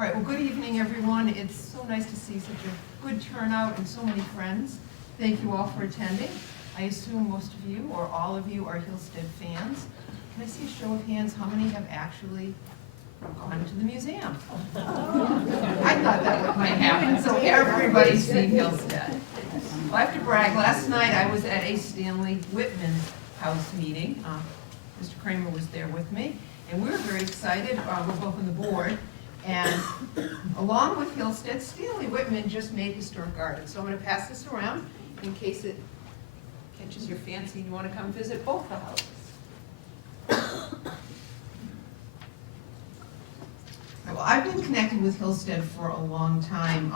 All right, well, good evening, everyone. It's so nice to see such a good turnout and so many friends. Thank you all for attending. I assume most of you, or all of you, are Hill-Stead fans. Can I see a show of hands? How many have actually gone to the museum? I thought that might happen, so everybody's seen Hill-Stead. Well, I have to brag. Last night I was at a Stanley Whitman House meeting. Mr. Kramer was there with me, and we were very excited. We're both on the board. And along with Hill-Stead, Stanley Whitman just made historic gardens. So I'm going to pass this around in case it catches your fancy and you want to come visit both the houses. Well, I've been connected with Hill-Stead for a long time.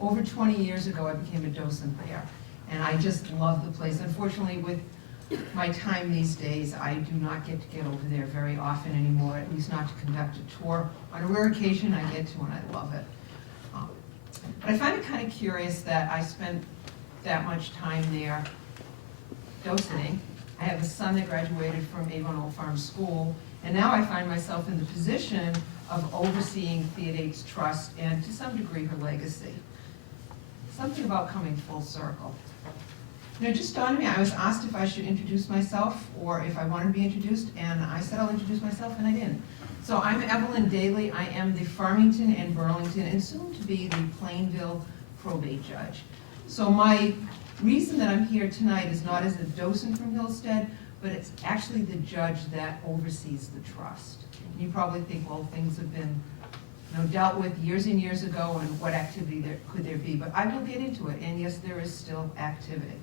Over 20 years ago, I became a docent there, and I just love the place. Unfortunately, with my time these days, I do not get to get over there very often anymore, at least not to conduct a tour. On a rare occasion, I get to, and I love it. But I find it kind of curious that I spent that much time there docenting. I have a son that graduated from Avon Old Farms School, and now I find myself in the position of overseeing Theodate's trust and, to some degree, her legacy. Something about coming full circle. It just dawned on me, I was asked if I should introduce myself or if I wanted to be introduced, and I said I'll introduce myself, and I didn't. So I'm Evelyn Daly. I am the Farmington and Burlington, and soon to be the Plainville probate judge. So my reason that I'm here tonight is not as a docent from Hill-Stead, but it's actually the judge that oversees the trust. And you probably think, well, things have been dealt with years and years ago, and what activity could there be? But I will get into it, and yes, there is still activity.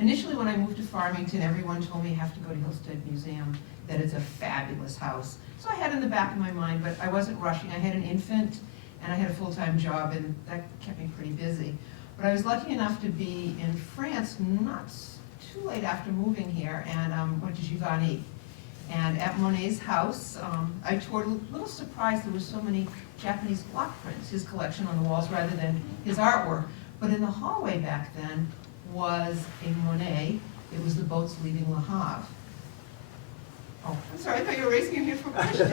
Initially, when I moved to Farmington, everyone told me I have to go to Hill-Stead Museum, that it's a fabulous house. So I had it in the back of my mind, but I wasn't rushing. I had an infant, and I had a full-time job, and that kept me pretty busy. But I was lucky enough to be in France not too late after moving here, and went to Giovanni. And at Monet's house, I toured, a little surprised there were so many Japanese block prints, his collection on the walls rather than his artwork. But in the hallway back then was a Monet. It was the boats leaving Le Havre. Oh, I'm sorry, I thought you were raising your hand for a question.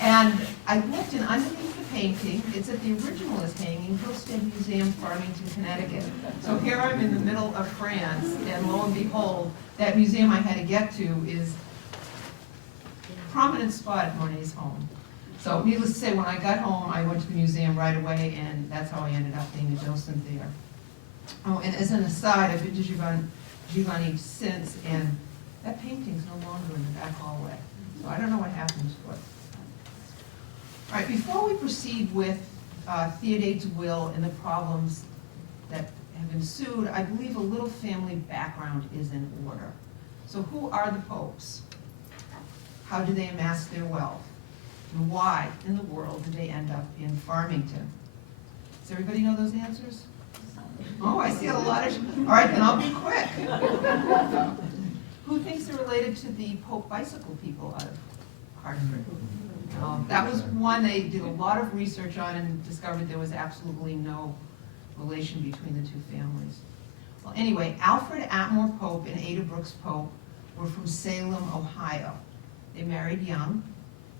And I looked, and underneath the painting, it said the original is hanging, Hill-Stead Museum, Farmington, Connecticut. So here I'm in the middle of France, and lo and behold, that museum I had to get to is a prominent spot at Monet's home. So needless to say, when I got home, I went to the museum right away, and that's how I ended up being a docent there. Oh, and as an aside, I've been to Giovanni since, and that painting's no longer in the back hallway. So I don't know what happened to it. All right, before we proceed with Theodate's will and the problems that have ensued, I believe a little family background is in order. So who are the popes? How do they amass their wealth? And why in the world did they end up in Farmington? Does everybody know those answers? Oh, I see a lot of, all right, then I'll be quick. Who thinks they're related to the Pope bicycle people out of Hartford? That was one they did a lot of research on and discovered there was absolutely no relation between the two families. Well, anyway, Alfred Atmore Pope and Ada Brooks Pope were from Salem, Ohio. They married young.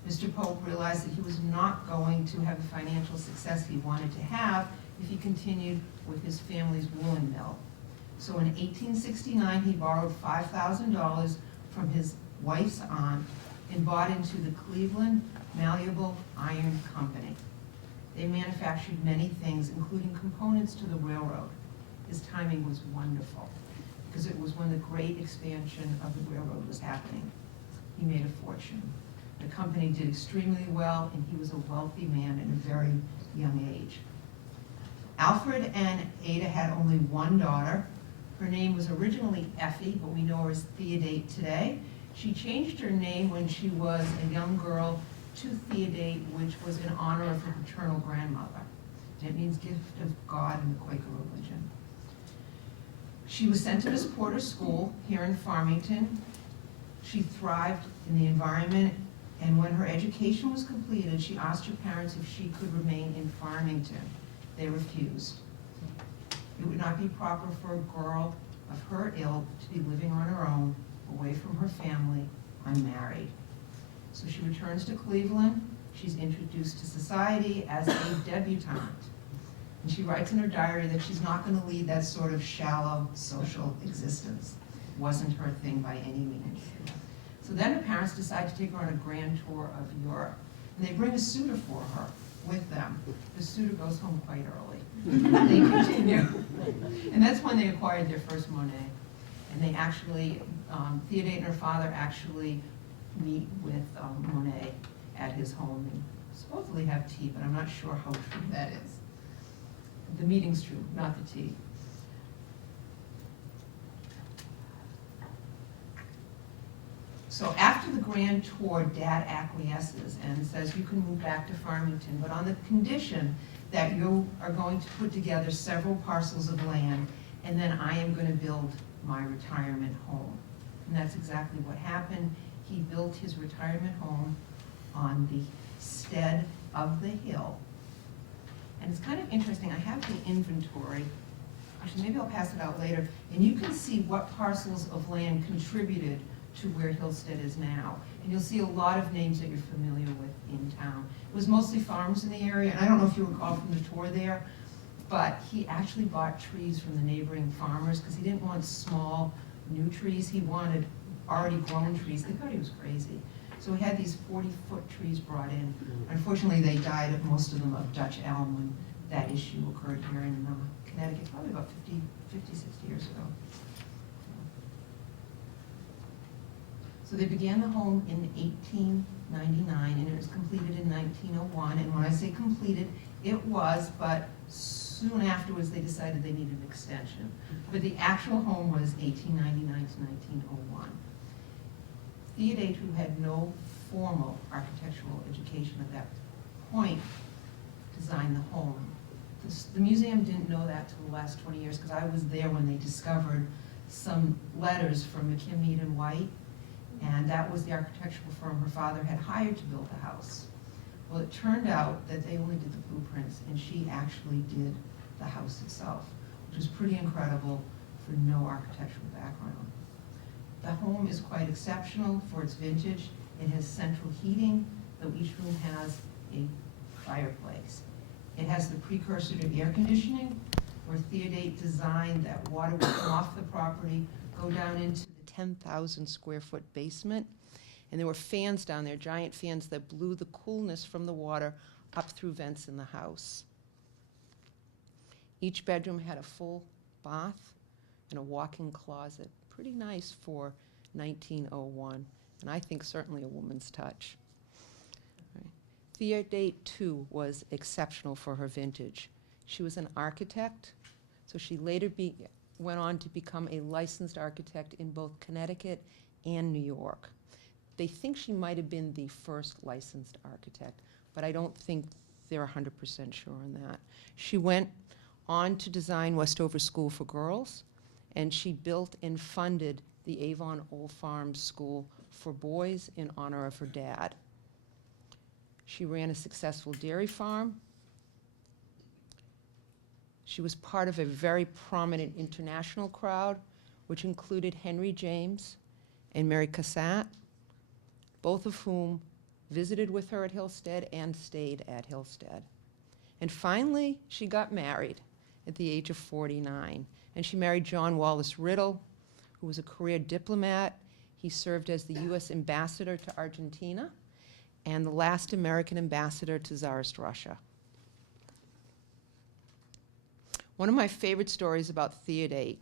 Mr. Pope realized that he was not going to have the financial success he wanted to have if he continued with his family's woolen mill. So in 1869, he borrowed $5,000 from his wife's aunt and bought into the Cleveland Malleable Iron Company. They manufactured many things, including components to the railroad. His timing was wonderful, because it was when the great expansion of the railroad was happening. He made a fortune. The company did extremely well, and he was a wealthy man at a very young age. Alfred and Ada had only one daughter. Her name was originally Effie, but we know her as Theodate today. She changed her name when she was a young girl to Theodate, which was in honor of her paternal grandmother. It means gift of God in the Quaker religion. She was sent to Miss Porter's school here in Farmington. She thrived in the environment, and when her education was completed, she asked her parents if she could remain in Farmington. They refused. It would not be proper for a girl of her ilk to be living on her own, away from her family, unmarried. So she returns to Cleveland. She's introduced to society as a debutante. And she writes in her diary that she's not going to lead that sort of shallow social existence. Wasn't her thing by any means. So then her parents decide to take her on a grand tour of Europe. And they bring a suitor for her with them. The suitor goes home quite early. They continue. And that's when they acquired their first Monet. And they actually, Theodate and her father actually meet with Monet at his home and supposedly have tea, but I'm not sure how true that is. The meeting's true, not the tea. So after the grand tour, Dad acquiesces and says, you can move back to Farmington, but on the condition that you are going to put together several parcels of land, and then I am going to build my retirement home. And that's exactly what happened. He built his retirement home on the stead of the hill. And it's kind of interesting, I have the inventory. Actually, maybe I'll pass it out later. And you can see what parcels of land contributed to where Hill-Stead is now. And you'll see a lot of names that you're familiar with in town. It was mostly farmers in the area, and I don't know if you recall from the tour there, but he actually bought trees from the neighboring farmers because he didn't want small, new trees. He wanted already grown trees. They thought he was crazy. So we had these 40-foot trees brought in. Unfortunately, they died, most of them, of Dutch elm when that issue occurred here in Connecticut, probably about 50, 60 years ago. So they began the home in 1899, and it was completed in 1901. And when I say completed, it was, but soon afterwards they decided they needed an extension. But the actual home was 1899 to 1901. Theodate, who had no formal architectural education at that point, designed the home. The museum didn't know that till the last 20 years, because I was there when they discovered some letters from McKim, and White, and that was the architectural firm her father had hired to build the house. Well, it turned out that they only did the blueprints, and she actually did the house itself, which is pretty incredible for no architectural background. The home is quite exceptional for its vintage. It has central heating, though each room has a fireplace. It has the precursor to air conditioning, where Theodate designed that water would come off the property, go down into the 10,000 square foot basement, and there were fans down there, giant fans that blew the coolness from the water up through vents in the house. Each bedroom had a full bath and a walk-in closet. Pretty nice for 1901, and I think certainly a woman's touch. Right. Theodate, too, was exceptional for her vintage. She was an architect, so she later went on to become a licensed architect in both Connecticut and New York. They think she might have been the first licensed architect, but I don't think they're 100% sure on that. She went on to design Westover School for Girls, and she built and funded the Avon Old Farms School for boys in honor of her dad. She ran a successful dairy farm. She was part of a very prominent international crowd, which included Henry James and Mary Cassatt, both of whom visited with her at Hill-Stead and stayed at Hill-Stead. And finally, she got married at the age of 49. And she married John Wallace Riddle, who was a career diplomat. He served as the U.S. ambassador to Argentina and the last American ambassador to Tsarist Russia. One of my favorite stories about Theodate,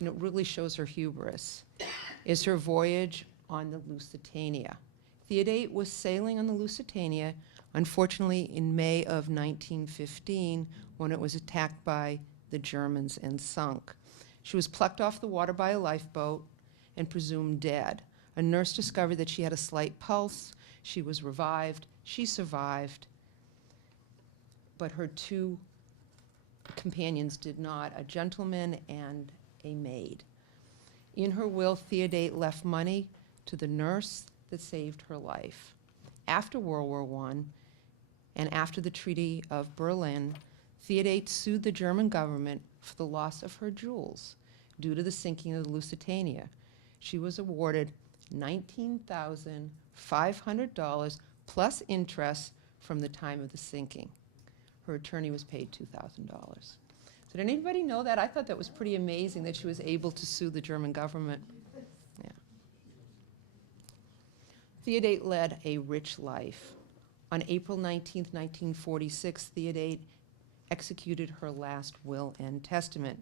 and it really shows her hubris, is her voyage on the Lusitania. Theodate was sailing on the Lusitania, unfortunately in May of 1915, when it was attacked by the Germans and sunk. She was plucked off the water by a lifeboat and presumed dead. A nurse discovered that she had a slight pulse. She was revived. She survived. But her two companions did not, a gentleman and a maid. In her will, Theodate left money to the nurse that saved her life. After World War I, and after the Treaty of Berlin, Theodate sued the German government for the loss of her jewels due to the sinking of the Lusitania. She was awarded $19,500 plus interest from the time of the sinking. Her attorney was paid $2,000. So did anybody know that? I thought that was pretty amazing that she was able to sue the German government. Yeah. Theodate led a rich life. On April 19, 1946, Theodate executed her last will and testament.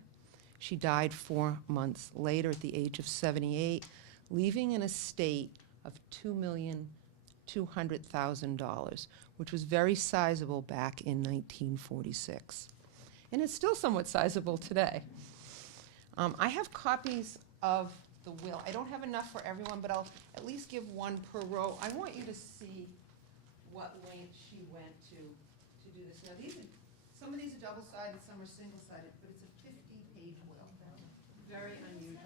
She died 4 months later at the age of 78, leaving an estate of $2,200,000, which was very sizable back in 1946. And it's still somewhat sizable today. I have copies of the will. I don't have enough for everyone, but I'll at least give one per row. I want you to see what length she went to do this. Now, some of these are double-sided, some are single-sided, but it's a 50-page will. Very unusual.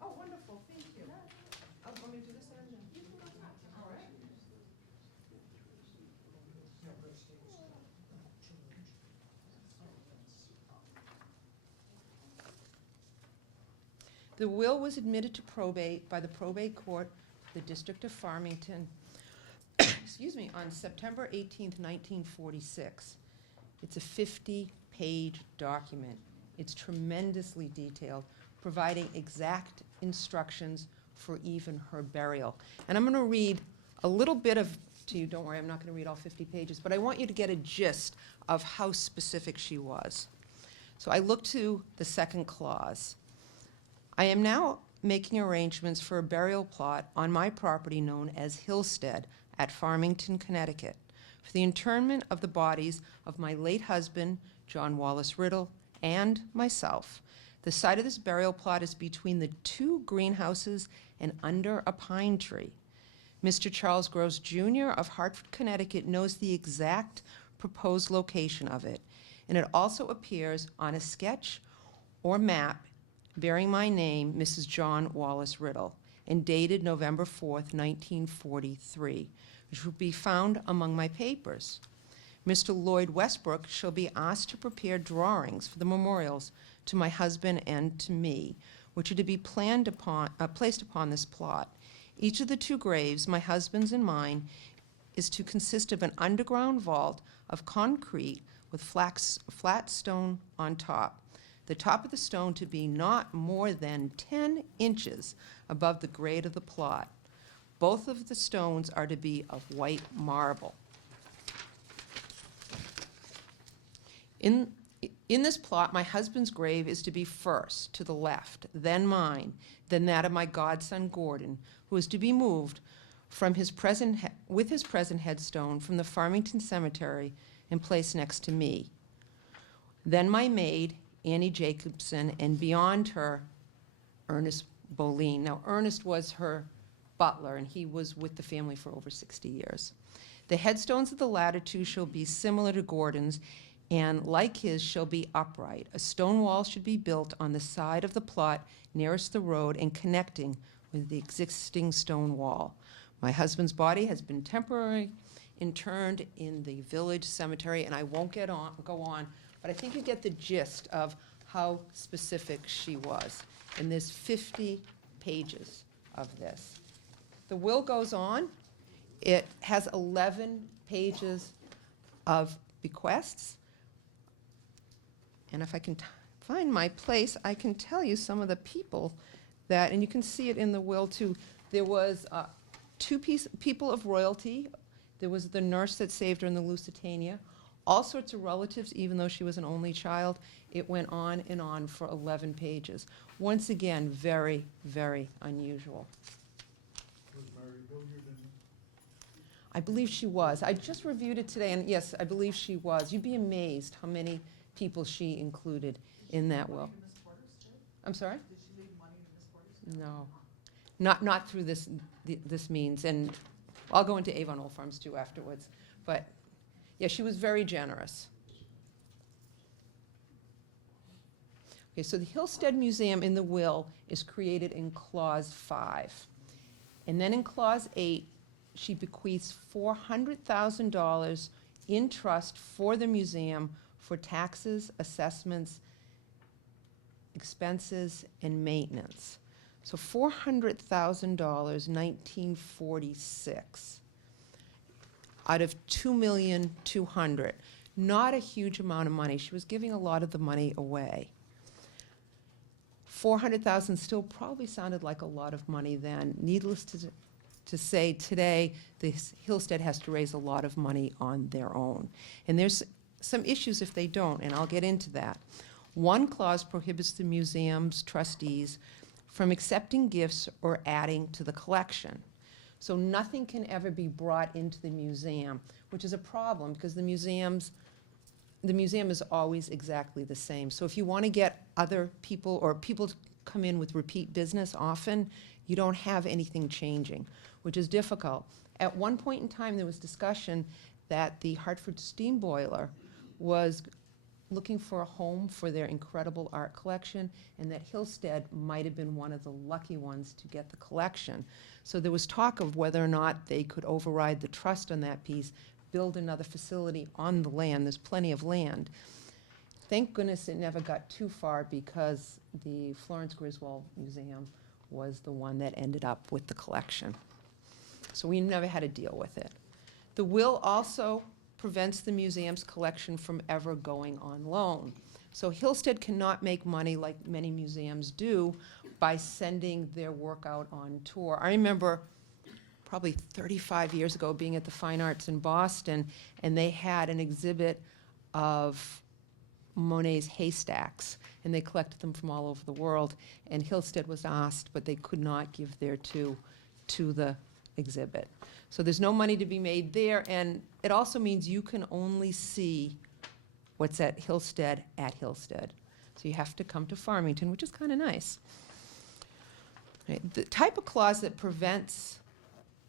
Oh, wonderful, thank you. Oh, want me to do this then? All right. The will was admitted to probate by the probate court, the District of Farmington, excuse me, on September 18th, 1946. It's a 50-page document. It's tremendously detailed, providing exact instructions for even her burial. And I'm going to read a little bit to you. Don't worry, I'm not going to read all 50 pages, but I want you to get a gist of how specific she was. So I look to the second clause. I am now making arrangements for a burial plot on my property known as Hill-Stead at Farmington, Connecticut, for the interment of the bodies of my late husband, John Wallace Riddle, and myself. The site of this burial plot is between the 2 greenhouses and under a pine tree. Mr. Charles Gross, Jr. of Hartford, Connecticut, knows the exact proposed location of it, and it also appears on a sketch or map bearing my name, Mrs. John Wallace Riddle, and dated November 4th, 1943, which will be found among my papers. Mr. Lloyd Westbrook shall be asked to prepare drawings for the memorials to my husband and to me, which are to be placed upon this plot. Each of the 2 graves, my husband's and mine, is to consist of an underground vault of concrete with flat stone on top. The top of the stone to be not more than 10 inches above the grade of the plot. Both of the stones are to be of white marble. In this plot, my husband's grave is to be first, to the left, then mine, then that of my godson Gordon, who is to be moved with his present headstone from the Farmington Cemetery and placed next to me. Then my maid, Annie Jacobson, and beyond her, Ernest Boleyn. Now, Ernest was her butler, and he was with the family for over 60 years. The headstones of the latter 2 shall be similar to Gordon's, and like his shall be upright. A stone wall should be built on the side of the plot nearest the road and connecting with the existing stone wall. My husband's body has been temporarily interned in the village cemetery, and I won't go on, but I think you get the gist of how specific she was. And there's 50 pages of this. The will goes on. It has 11 pages of bequests. And if I can find my place, I can tell you some of the people that, and you can see it in the will too. There was 2 people of royalty. There was the nurse that saved her in the Lusitania. All sorts of relatives, even though she was an only child. It went on and on for 11 pages. Once again, very, very unusual. Was Mary Hilliard in it? I believe she was. I just reviewed it today, and yes, I believe she was. You'd be amazed how many people she included in that will. Did she leave money to Miss Porter's too? I'm sorry? Did she leave money to Miss Porter's too? No. Not through this means, and I'll go into Avon Old Farms too afterwards. But yeah, she was very generous. Okay, so the Hill-Stead Museum in the will is created in Clause 5. And then in Clause 8, she bequeaths $400,000 in trust for the museum for taxes, assessments, expenses, and maintenance. So $400,000, 1946, out of $2,200,000. Not a huge amount of money. She was giving a lot of the money away. 400,000 still probably sounded like a lot of money then. Needless to say, today, the Hill-Stead has to raise a lot of money on their own. And there's some issues if they don't, and I'll get into that. One clause prohibits the museum's trustees from accepting gifts or adding to the collection. So nothing can ever be brought into the museum, which is a problem because the museum is always exactly the same. So if you want to get other people or people to come in with repeat business often, you don't have anything changing, which is difficult. At one point in time, there was discussion that the Hartford Steam Boiler was looking for a home for their incredible art collection, and that Hill-Stead might have been one of the lucky ones to get the collection. So there was talk of whether or not they could override the trust on that piece, build another facility on the land. There's plenty of land. Thank goodness it never got too far because the Florence Griswold Museum was the one that ended up with the collection. So we never had to deal with it. The will also prevents the museum's collection from ever going on loan. So Hill-Stead cannot make money like many museums do by sending their work out on tour. I remember probably 35 years ago being at the Fine Arts in Boston, and they had an exhibit of Monet's haystacks, and they collected them from all over the world. And Hill-Stead was asked, but they could not give their to the exhibit. So there's no money to be made there, and it also means you can only see what's at Hill-Stead. So you have to come to Farmington, which is kind of nice. Right. The type of clause that prevents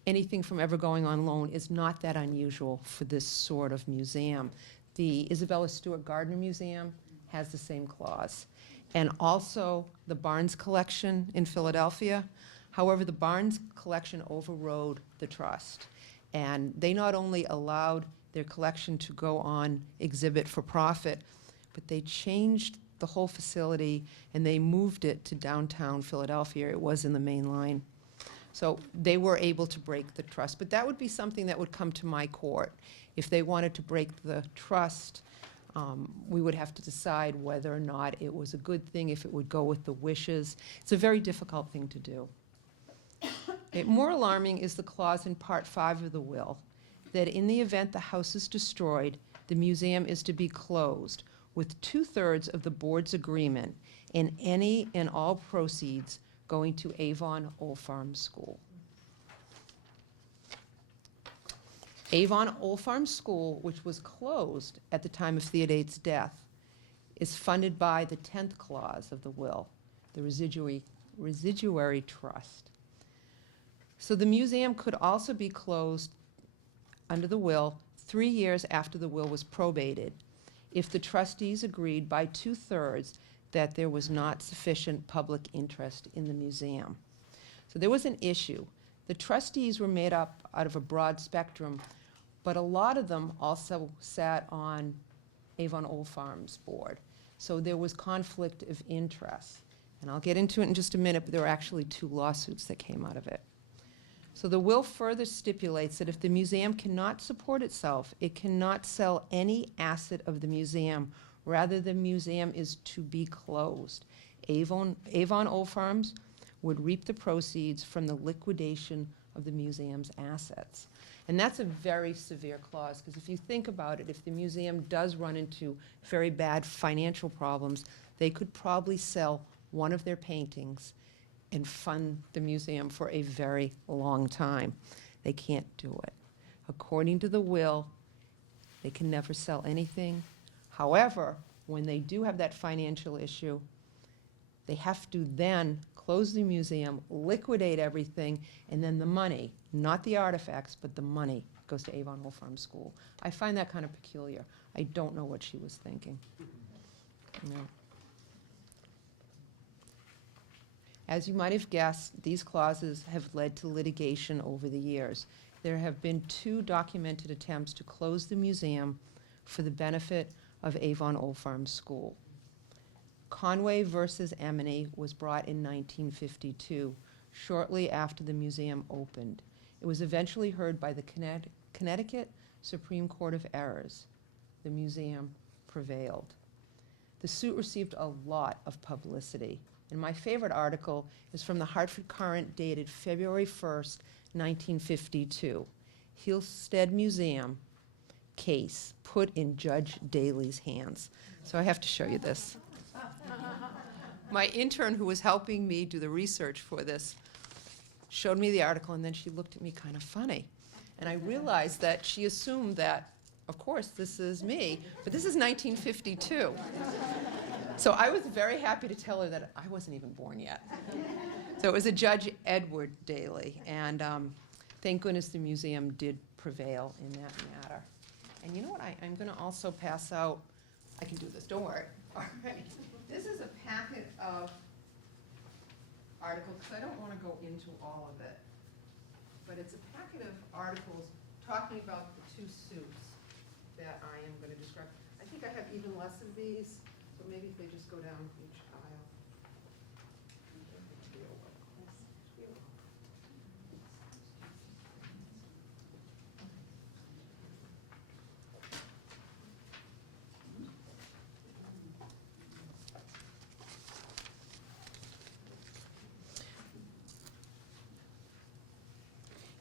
anything from ever going on loan is not that unusual for this sort of museum. The Isabella Stewart Gardner Museum has the same clause. And also the Barnes Collection in Philadelphia. However, the Barnes collection overrode the trust. And they not only allowed their collection to go on exhibit for profit, but they changed the whole facility and they moved it to downtown Philadelphia. It was in the main line. So they were able to break the trust. But that would be something that would come to my court. If they wanted to break the trust, we would have to decide whether or not it was a good thing, if it would go with the wishes. It's a very difficult thing to do. More alarming is the clause in Part 5 of the will, that in the event the house is destroyed, the museum is to be closed with 2/3 of the board's agreement and any and all proceeds going to Avon Old Farms School. Avon Old Farms School, which was closed at the time of Theodate's death, is funded by the 10th clause of the will, the residuary trust. So the museum could also be closed under the will 3 years after the will was probated if the trustees agreed by 2/3 that there was not sufficient public interest in the museum. So there was an issue. The trustees were made up out of a broad spectrum, but a lot of them also sat on Avon Old Farms board. So there was conflict of interest. And I'll get into it in just a minute, but there were actually 2 lawsuits that came out of it. So the will further stipulates that if the museum cannot support itself, it cannot sell any asset of the museum. Rather, the museum is to be closed. Avon Old Farms would reap the proceeds from the liquidation of the museum's assets. And that's a very severe clause, because if you think about it, if the museum does run into very bad financial problems, they could probably sell one of their paintings and fund the museum for a very long time. They can't do it. According to the will, they can never sell anything. However, when they do have that financial issue, they have to then close the museum, liquidate everything, and then the money, not the artifacts, but the money goes to Avon Old Farms School. I find that kind of peculiar. I don't know what she was thinking. No. As you might have guessed, these clauses have led to litigation over the years. There have been 2 documented attempts to close the museum for the benefit of Avon Old Farms School. Conway versus Emily was brought in 1952, shortly after the museum opened. It was eventually heard by the Connecticut Supreme Court of Errors. The museum prevailed. The suit received a lot of publicity, and my favorite article is from the Hartford Courant dated February 1st, 1952. Hill-Stead Museum case put in Judge Daly's hands. So I have to show you this. My intern who was helping me do the research for this showed me the article, and then she looked at me kind of funny. And I realized that she assumed that, of course, this is me, but this is 1952. So I was very happy to tell her that I wasn't even born yet. So it was a Judge Edward Daly, and thank goodness the museum did prevail in that matter. And you know what, I'm gonna also pass out, I can do this, don't worry. All right. This is a packet of articles, because I don't wanna go into all of it. But it's a packet of articles talking about the two suits that I am gonna describe. I think I have even less of these, so maybe if they just go down each aisle.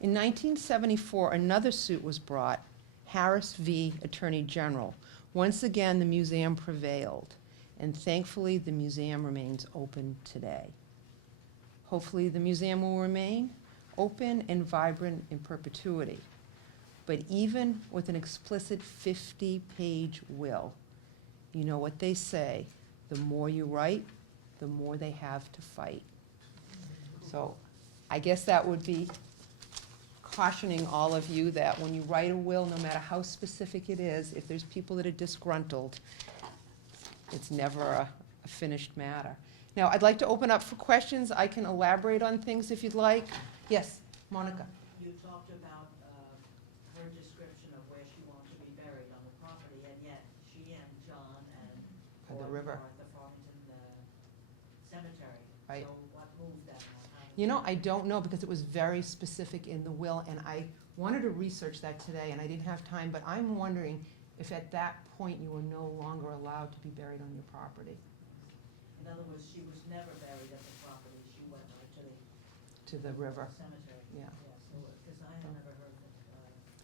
In 1974, another suit was brought, Harris v. Attorney General. Once again, the museum prevailed, and thankfully, the museum remains open today. Hopefully, the museum will remain open and vibrant in perpetuity. But even with an explicit 50-page will, you know what they say, the more you write, the more they have to fight. So I guess that would be cautioning all of you that when you write a will, no matter how specific it is, if there's people that are disgruntled, it's never a finished matter. Now, I'd like to open up for questions. I can elaborate on things if you'd like. Yes, Monica. You talked about her description of where she wanted to be buried on the property, and yet she and John and At the Gordon river. are at the Farmington Cemetery. Right. So what moved that one? How did You know, I don't know because it was very specific in the will, and I wanted to research that today, and I didn't have time, but I'm wondering if at that point you were no longer allowed to be buried on your property. In other words, she was never buried at the property. She went right to the To the river. cemetery. Yeah. So, because I had never heard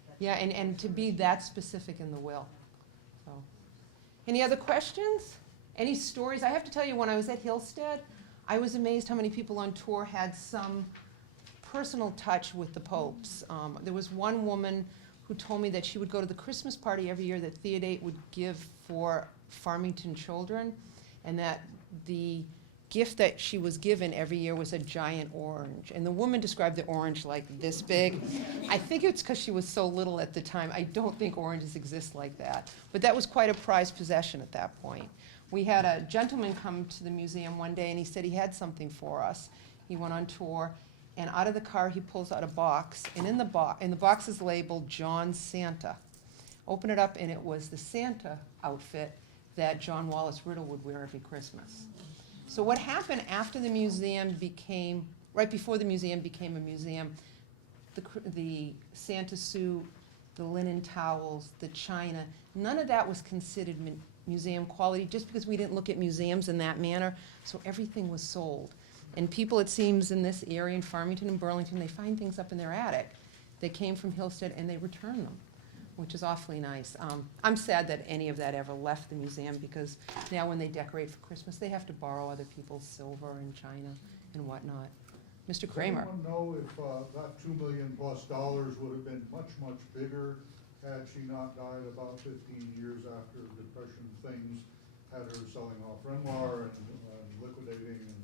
that. Yeah, and to be that specific in the will. So, any other questions? Any stories? I have to tell you, when I was at Hill-Stead, I was amazed how many people on tour had some personal touch with the popes. There was one woman who told me that she would go to the Christmas party every year that Theodate would give for Farmington children, and that the gift that she was given every year was a giant orange. And the woman described the orange like this big. I think it's because she was so little at the time. I don't think oranges exist like that. But that was quite a prized possession at that point. We had a gentleman come to the museum one day, and he said he had something for us. He went on tour, and out of the car he pulls out a box, and in the box is labeled John Santa. Open it up, and it was the Santa outfit that John Wallace Riddle would wear every Christmas. So what happened after the museum became, right before the museum became a museum, the Santa suit, the linen towels, the china, none of that was considered museum quality just because we didn't look at museums in that manner, so everything was sold. And people, it seems, in this area, in Farmington and Burlington, they find things up in their attic that came from Hill-Stead and they return them, which is awfully nice. I'm sad that any of that ever left the museum because now when they decorate for Christmas, they have to borrow other people's silver and china and whatnot. Mr. Kramer. Does anyone know if that $2 million+ would have been much, much bigger had she not died about 15 years after the Depression? Things had her selling off Renoir and liquidating. And,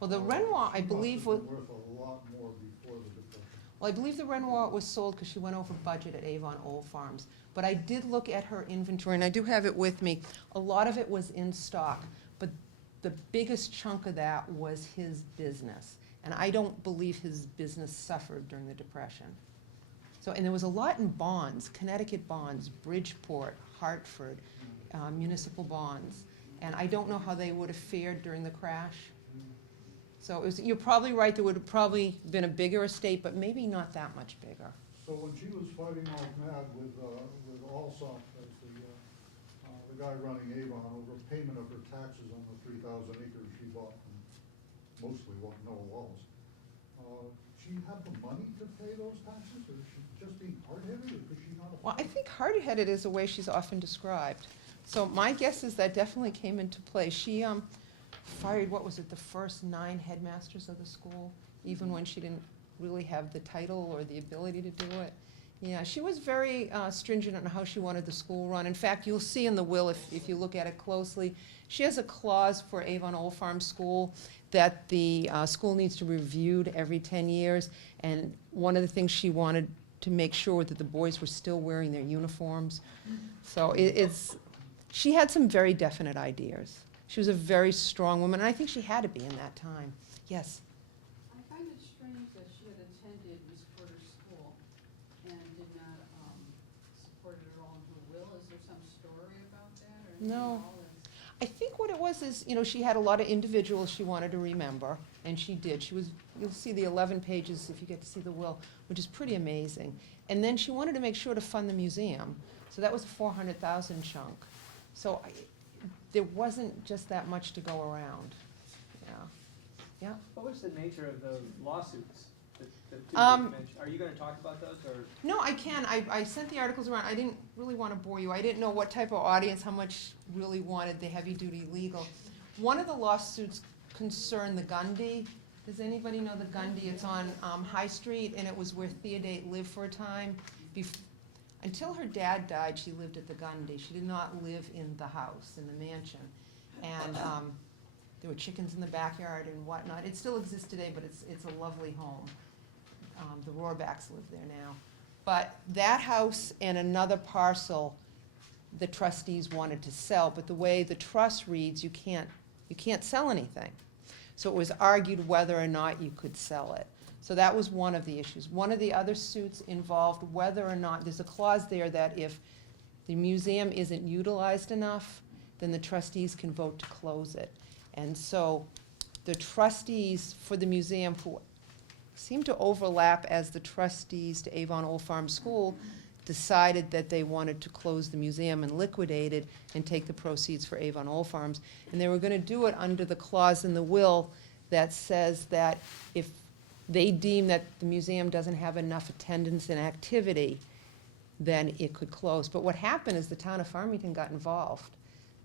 Well, the Renoir, I believe, was, worth a lot more before the Depression. well, I believe the Renoir was sold because she went over budget at Avon Old Farms. But I did look at her inventory, and I do have it with me. A lot of it was in stock, but the biggest chunk of that was his business. And I don't believe his business suffered during the Depression. So, and there was a lot in bonds, Connecticut bonds, Bridgeport, Hartford, municipal bonds. And I don't know how they would have fared during the crash. So it was, you're probably right, there would have probably been a bigger estate, but maybe not that much bigger. So when she was fighting off mad with Allsop as the guy running Avon over payment of her taxes on the 3,000 acres she bought from mostly Noah Wallace, she have the money to pay those taxes, or is she just being hard-headed, or could she not afford? Well, I think hard-headed is the way she's often described. So my guess is that definitely came into play. She fired, what was it, the first 9 headmasters of the school, even when she didn't really have the title or the ability to do it. Yeah, she was very stringent on how she wanted the school run. In fact, you'll see in the will, if you look at it closely, she has a clause for Avon Old Farms School that the school needs to be reviewed every 10 years. And one of the things she wanted to make sure that the boys were still wearing their uniforms. So she had some very definite ideas. She was a very strong woman, and I think she had to be in that time. Yes? I find it strange that she had attended Miss Porter's school and did not support it at all in her will. Is there some story about that or anything No. at all? I think what it was is, she had a lot of individuals she wanted to remember, and she did. You'll see the 11 pages if you get to see the will, which is pretty amazing. And then she wanted to make sure to fund the museum, so that was a $400,000 chunk. So there wasn't just that much to go around. Yeah. What was the nature of the lawsuits that you mentioned? Are you gonna talk about those, or? No, I can. I sent the articles around. I didn't really want to bore you. I didn't know what type of audience, how much really wanted the heavy-duty legal. One of the lawsuits concerned the Gundy. Does anybody know the Gundy? It's on High Street, and it was where Theodate lived for a time. Until her dad died, she lived at the Gundy. She did not live in the house, in the mansion. And there were chickens in the backyard and whatnot. It still exists today, but it's a lovely home. The Rohrbachs live there now. But that house and another parcel, the trustees wanted to sell, but the way the trust reads, you can't sell anything. So it was argued whether or not you could sell it. So that was one of the issues. One of the other suits involved whether or not, there's a clause there that if the museum isn't utilized enough, then the trustees can vote to close it. And so the trustees for the museum, who seem to overlap as the trustees to Avon Old Farms School, decided that they wanted to close the museum and liquidate it and take the proceeds for Avon Old Farms. And they were going to do it under the clause in the will that says that if they deem that the museum doesn't have enough attendance and activity, then it could close. But what happened is the town of Farmington got involved.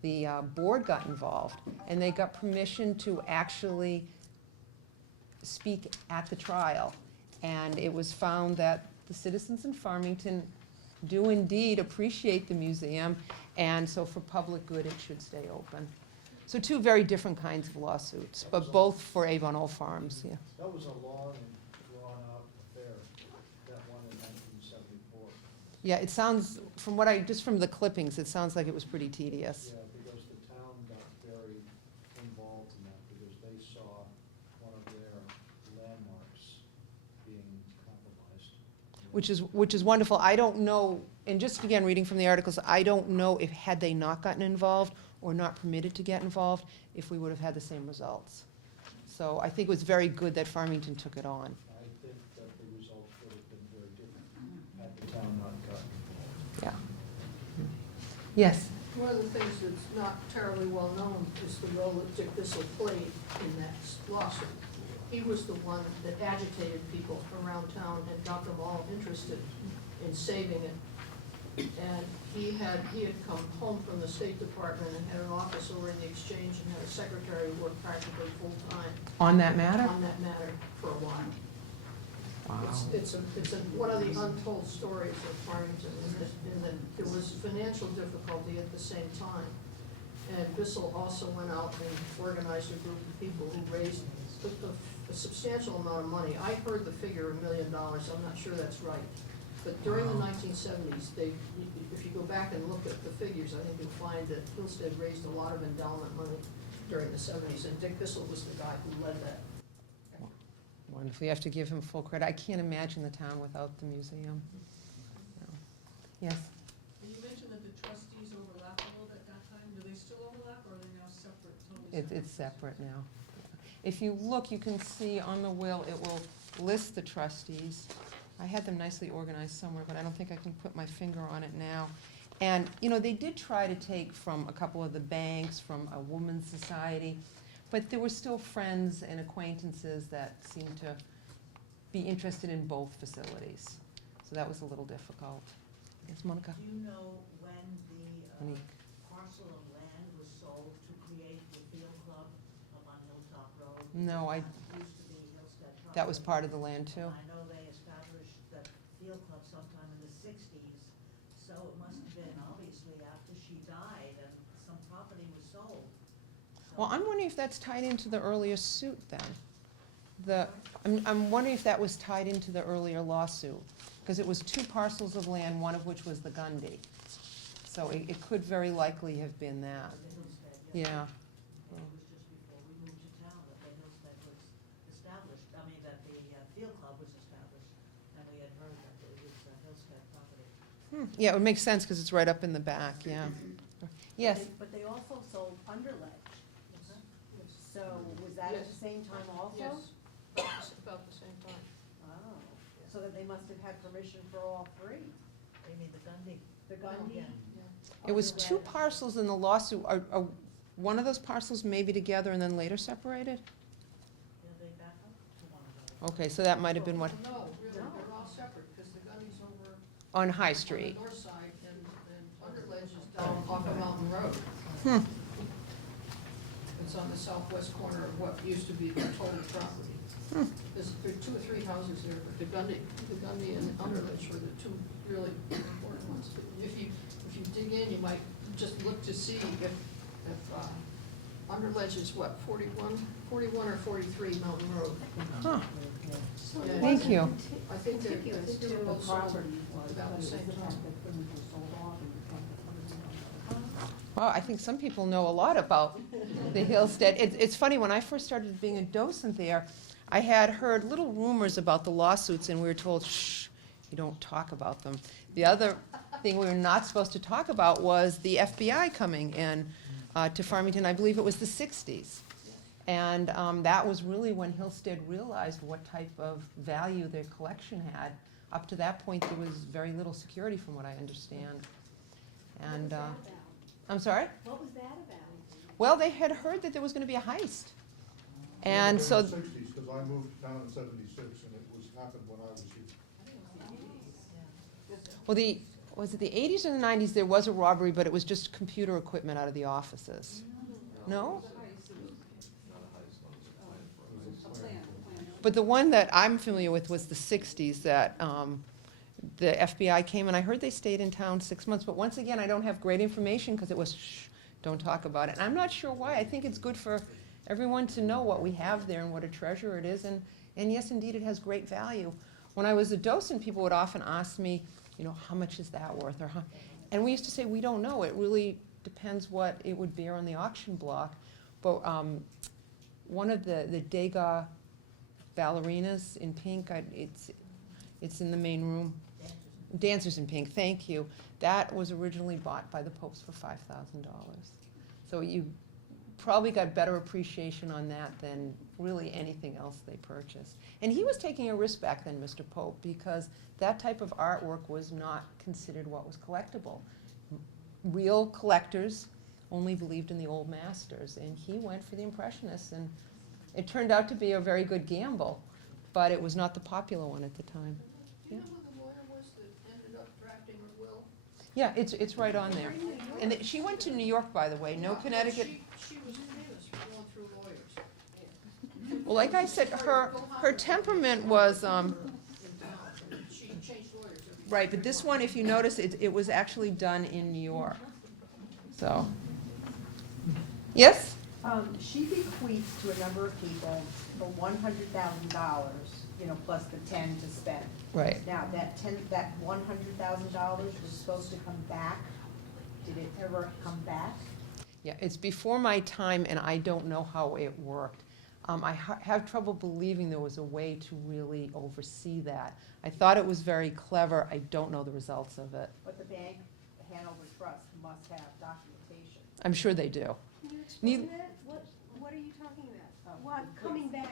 The board got involved, and they got permission to actually speak at the trial. And it was found that the citizens in Farmington do indeed appreciate the museum, and so for public good, it should stay open. So 2 very different kinds of lawsuits, but both for Avon Old Farms, yeah. That was a long and drawn-out affair, that one in 1974. Yeah, it sounds, just from the clippings, it sounds like it was pretty tedious. Yeah, because the town got very involved in that, because they saw one of their landmarks being compromised. Which is wonderful. I don't know, and just again, reading from the articles, I don't know if had they not gotten involved or not permitted to get involved, if we would have had the same results. So I think it was very good that Farmington took it on. I think that the results would have been very different had the town not gotten involved. Yeah. Yes? One of the things that's not terribly well known is the role that Dick Bissell played in that lawsuit. He was the one that agitated people around town and got them all interested in saving it. And he had come home from the State Department and had an office over in the Exchange and had a secretary who worked practically full-time On that matter? on that matter for a while. It's one of the untold stories of Farmington, in that there was financial difficulty at the same time. And Bissell also went out and organized a group of people who raised a substantial amount of money. I heard the figure $1 million, I'm not sure that's right. But during the 1970s, if you go back and look at the figures, I think you'll find that Hill-Stead raised a lot of endowment money during the 70s, and Dick Bissell was the guy who led that. Wonderful. You have to give him full credit. I can't imagine the town without the museum. No. Yes? And you mentioned that the trustees overlapped a little bit at that time. Do they still overlap, or are they now It's separate now. If you look, you can see on the will, it will list the trustees. I had them nicely organized somewhere, but I don't think I can put my finger on it now. And, you know, they did try to take from a couple of the banks, from a woman's society, but there were still friends and acquaintances that seemed to be interested in both facilities. So that was a little difficult. Yes, Monica? Do you know when the Monique. parcel of land was sold to create the field club up on Hilltop Road? No, It used to be Hill-Stead property. that was part of the land too. I know they established the field club sometime in the sixties, so it must have been obviously after she died and some property was sold. So- Well, I'm wondering if that's tied into the earlier suit then. I'm wondering if that was tied into the earlier lawsuit, because it was two parcels of land, one of which was the Gundy. So it could very likely have been that, The Hill-Stead, yeah. It was just before we moved to town that the Hill-Stead was established, I mean, that the field club was established, and we had heard that it was Hill-Stead property. Yeah, it would make sense, because it's right up in the back, yeah. Yes, But they also sold Underledge, Yes. so was that at Yes. the same time also? Yes, about the same time. Oh, so that they must have had permission for all three, You mean the Gundy? the Gundy? yeah. it was two Underledge. parcels in the lawsuit. Are one of those parcels maybe together and then later separated? Yeah, they back up to one another. Okay, so that might have been what, No, really, No. they're all separate, because the Gundy's over on High on the Street? north side, and Underledge is down off of Mountain Road. Hmm. It's on the southwest corner of what used to be the total property. There are 2 or 3 houses there, but the Gundy and Underledge were the two really important ones. If you dig in, you might just look to see if Underledge is what, 41 or 43 Mountain Road? Huh, So Yeah. it Thank wasn't you. I think they're contiguous to they were the both sold property was, about but the it same was the time. fact that couldn't be sold off and the fact that couldn't be sold off. well, I think some people know a lot about the Hill-Stead. It's funny, when I first started being a docent there, I had heard little rumors about the lawsuits, and we were told, shh, you don't talk about them. The other thing we were not supposed to talk about was the FBI coming in to Farmington, I believe it was the 60s. And that was really when Hill-Stead realized what type of value their collection had. Up to that point, there was very little security, from what I understand. And, What was that about? I'm sorry? What was that about? Well, they had heard that there was going to be a heist. And so, In the sixties, because I moved to town in '76, and it happened when I was here. well, was it the 80s or the 90s, there was a robbery, but it was just computer equipment out of the offices. No? But the one that I'm familiar with was the 60s, that the FBI came, and I heard they stayed in town 6 months. But once again, I don't have great information, because it was, shh, don't talk about it. And I'm not sure why. I think it's good for everyone to know what we have there and what a treasure it is. And yes, indeed, it has great value. When I was a docent, people would often ask me, you know, how much is that worth? And we used to say, we don't know. It really depends what it would bear on the auction block. But one of the Degas ballerinas in pink, it's in the main room. Dancers in Pink, thank you. That was originally bought by the Popes for $5,000. So you probably got better appreciation on that than really anything else they purchased. And he was taking a risk back then, Mr. Pope, because that type of artwork was not considered what was collectible. Real collectors only believed in the old masters, and he went for the Impressionists, and it turned out to be a very good gamble, but it was not the popular one at the time. Do you know who the lawyer was that ended up drafting her will? Yeah, it's right on there. And she went to New York, by the way, no Yeah, Connecticut. She was famous for going through lawyers Well, like I said, her temperament was, in town. She changed lawyers every right, but this one, if you notice, it was actually done in New York. So, yes? She bequeathed to a number of people for $100,000, you know, plus the 10 to spend. Right. Now, that $100,000 was supposed to come back. Did it ever come back? Yeah, it's before my time, and I don't know how it worked. I have trouble believing there was a way to really oversee that. I thought it was very clever. I don't know the results of it. But the bank, the Hanover Trust, must have documentation. I'm sure they do. Can you Need- explain that? What, coming back?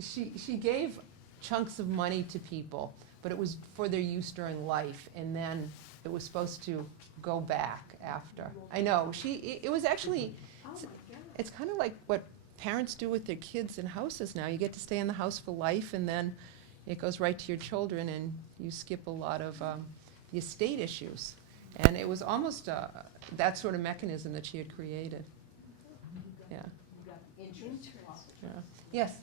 She gave chunks of money to people, but it was for their use during life, and then it was supposed to go back after. I know, it was actually, Oh, my God. it's kind of like what parents do with their kids in houses now. You get to stay in the house for life, and then it goes right to your children, and you skip a lot of the estate issues. And it was almost that sort of mechanism that she had created. Yeah. Interesting. Yeah. Yes.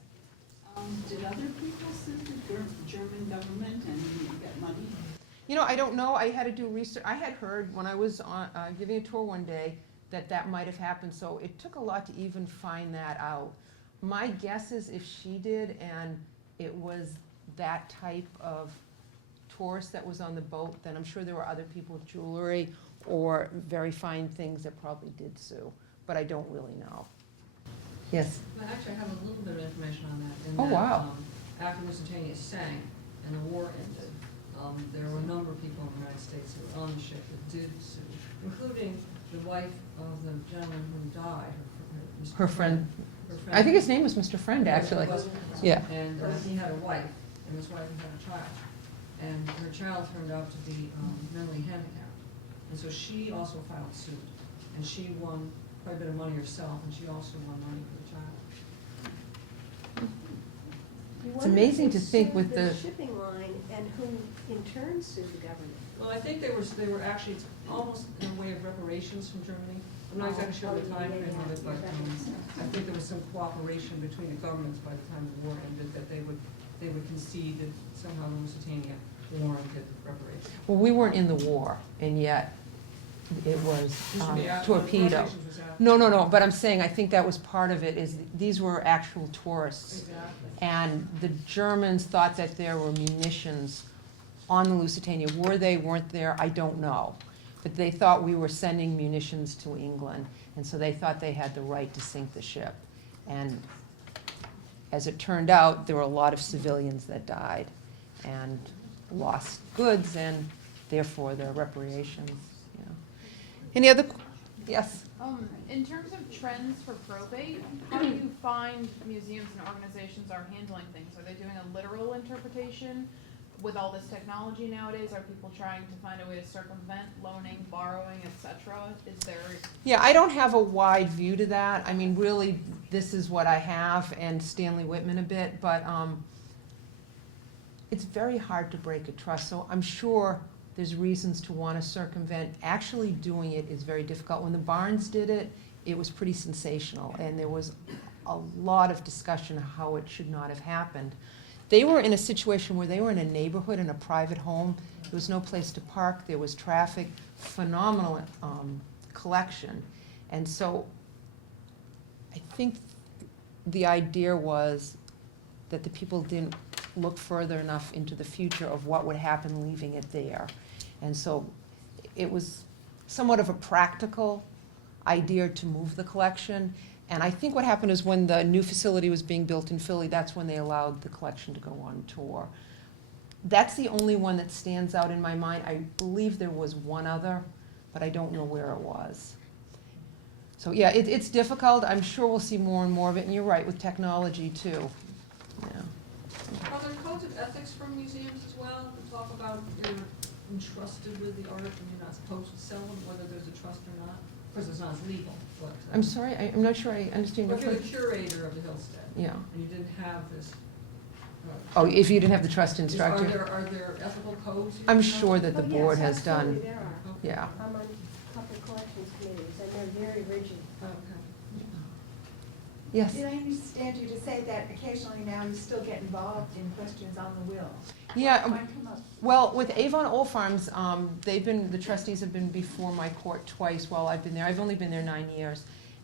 Did other people sue the German government and get money? You know, I don't know. I had to do research. I had heard when I was on, giving a tour one day that might have happened. So it took a lot to even find that out. My guess is if she did and it was that type of tourist that was on the boat, then I'm sure there were other people with jewelry or very fine things that probably did sue. But I don't really know. Yes. Well, actually, I have a little bit of information on that. Oh, wow. After Lusitania sank and the war ended, there were a number of people in the United States who were on the ship that did sue, including the wife of the gentleman who died, Mr. Her friend. Her I think his name was Mr. Friend, actually. Yeah. And he had a wife, and his wife had a child. And her child turned out to be mentally handicapped. And so she also filed suit. And she won quite a bit of money herself, and she also won money for the child. It's amazing to think with the. Shipping line and who in turn sued the government. Well, I think they were actually, it's almost in a way of reparations from Germany. I'm not exactly sure the time frame of it, but I think there was some cooperation between the governments by the time the war ended, that they would concede that somehow the Lusitania warranted reparations. Well, we weren't in the war, and yet it was torpedo. Reparations was after. No, but I'm saying, I think that was part of it, is these were actual tourists. Exactly. And the Germans thought that there were munitions on the Lusitania. Were they, weren't there, I don't know. But they thought we were sending munitions to England, and so they thought they had the right to sink the ship. And as it turned out, there were a lot of civilians that died and lost goods, and therefore the reparations. You know. Any other? Yes. In terms of trends for probate, how do you find museums and organizations are handling things? Are they doing a literal interpretation? With all this technology nowadays, are people trying to find a way to circumvent loaning, borrowing, etc.? Is there? Yeah, I don't have a wide view to that. I mean, really, this is what I have, and Stanley Whitman a bit, but it's very hard to break a trust, so I'm sure there's reasons to want to circumvent. Actually doing it is very difficult. When the Barnes did it, it was pretty sensational, and there was a lot of discussion of how it should not have happened. They were in a situation where they were in a neighborhood, in a private home. There was no place to park. There was traffic. Phenomenal collection. And so I think the idea was that the people didn't look further enough into the future of what would happen leaving it there. And so it was somewhat of a practical idea to move the collection. And I think what happened is when the new facility was being built in Philly, that's when they allowed the collection to go on tour. That's the only one that stands out in my mind. I believe there was one other, but I don't know where it was. So yeah, it's difficult. I'm sure we'll see more and more of it, and you're right, with technology too. Yeah. Are there codes of ethics from museums as well that talk about you're entrusted with the art and you're not supposed to sell them, whether there's a trust or not? Of course, it's not legal, but. I'm sorry, I'm not sure I understand Or your if you're the question. curator of the Hill-Stead. Yeah. And you didn't have this. Oh, if you didn't have the trust instructor? Are there ethical codes? you I'm have? sure that the Oh, board yes, has done, absolutely, there are. Okay. yeah. I'm on public collections committees, and they're very rigid. Okay. Yes. Did I understand you to say that occasionally now you still get involved in questions on the will? Yeah, What might come up? well, with Avon Old Farms, the trustees have been before my court twice while I've been there. I've only been there 9 years.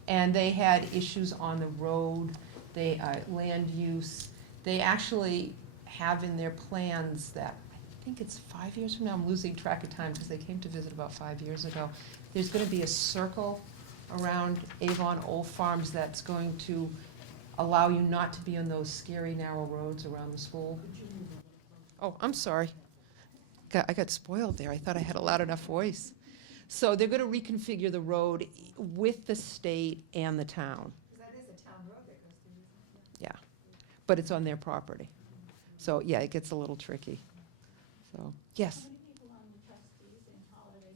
And they had issues on the road, land use. They actually have in their plans that, I think it's 5 years from now, I'm losing track of time because they came to visit about 5 years ago. There's going to be a circle around Avon Old Farms that's going to allow you not to be on those scary narrow roads around the school. Oh, I'm sorry. I got spoiled there. I thought I had a loud enough voice. So they're going to reconfigure the road with the state and the town. Because that is a town road that goes through, but it's on their property. So, yeah, it gets a little tricky. So, yes? How many people on the trustees and how are they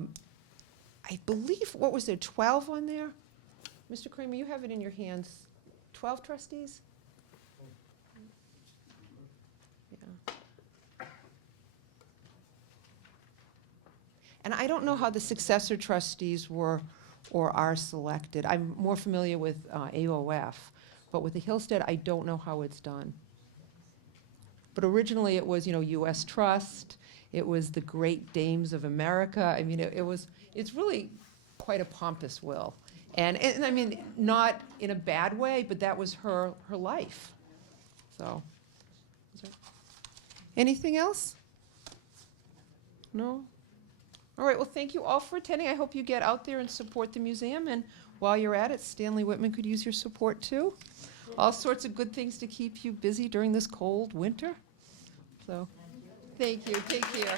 selected? I believe, what was there, 12 on there? Mr. Kramer, you have it in your hands. 12 trustees? Yeah. And I don't know how the successor trustees were or are selected. I'm more familiar with AOF, but with the Hill-Stead, I don't know how it's done. But originally, it was, U.S. Trust, it was the Great Dames of America. I mean, it's really quite a pompous will. And I mean, not in a bad way, but that was her life. So, anything else? No? All right, well, thank you all for attending. I hope you get out there and support the museum. And while you're at it, Stanley Whitman could use your support too. All sorts of good things to keep you busy during this cold winter. So, thank you. Take care.